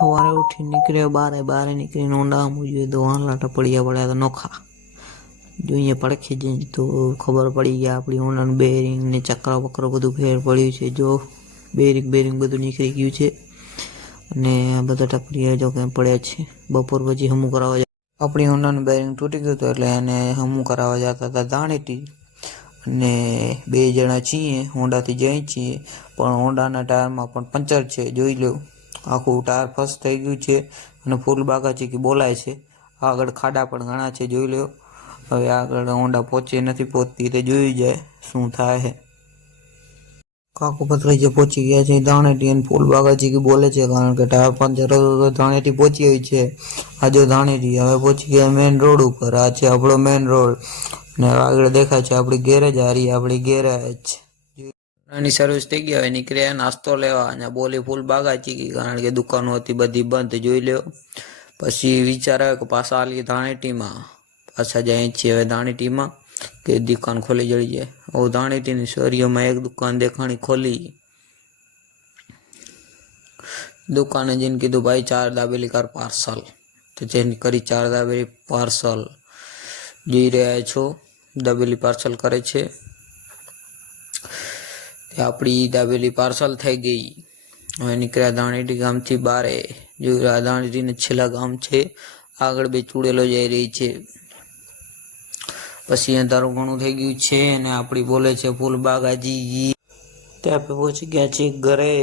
સવારે ઉઠી નીકળ્યો બારે નીકળીને ઊંડામાં જોઈએ તો વાંલાટા પડ્યા તો નોખા જોઈએ પડખી જઈને તો ખબર પડી ગયા આપણી ઊંડાનું બેરિંગ ને ચક્રા બકરો બધું ફેર પડ્યું છે. જો બેરિંગ બધું નીકળી ગયું છે અને આ બધા ટપરીયા જો કેમ પડ્યા છે. બપોર પછી હમું કરાવવા આપણી ઊંડાનું બેરિંગ તૂટી ગયું હતું એટલે એને હમું કરાવવા જતા હતા ધાણેટી અને 2 જણા છીએ હોન્ડાથી જઈએ છીએ પણ હોન્ડાના ટાયરમાં પણ પંચર છે. જોઈ લો આખું ટાયર ફર્સ્ટ થઈ ગયું છે અને ફૂલ બાગાચીકી બોલાય છે. આગળ ખાડા પણ ઘણા છે જોઈ લો. હવે આગળ હોન્ડા પહોંચતી તે જોઈ જાય શું થાય છે. કાકુ પત્રી જે પહોંચી ગયા છે ધાણેટી અને ફૂલ બાગાચીકી બોલે છે કારણ કે ટાયર પંચર હતું તો ધાણેટી પહોંચી આવી છે. આ જો ધાણેટી હવે પહોંચી ગયા મેઇન રોડ ઉપર. આ છે આપણો મેઇન રોડ ને આગળ દેખાય છે આપણી ગેરેજ. આપણી ગેરેજ ની સર્વિસ થઈ ગઈ. હવે નીકળ્યા નાસ્તો લેવા અને બોલી ફૂલ બાગાચીકી કારણ કે દુકાનો હતી બધી બંધ. જોઈ લો પછી વિચાર આવ્યો કે પાછા આલીએ ધાણેટીમાં. પાછા જાય છીએ હવે ધાણેટીમાં કે દુકાન ખોલી જડી જાય. ઓ ધાણેટીની શેરીઓમાં એક દુકાન દેખાણી ખોલી. દુકાને જઈને કીધું ભાઈ 4 દાબેલી કર પાર્સલ. તો જેની કરી 4 દાબેલી પાર્સલ. જોઈ રહ્યા છો દાબેલી પાર્સલ કરે છે. આપણી દાબેલી પાર્સલ થઈ ગઈ. હવે નીકળ્યા ધાણેટી ગામથી બારે. જોઈ ધાણેટીને છેલ્લા ગામ છે. આગળ 2 ચૂડેલો જઈ રહી છે. પછી અંધારું ઘણું થઈ ગયું છે અને આપણી બોલે છે ફૂલ બાગાજી. ત્યાં પહોંચી ગયા છે ઘરે.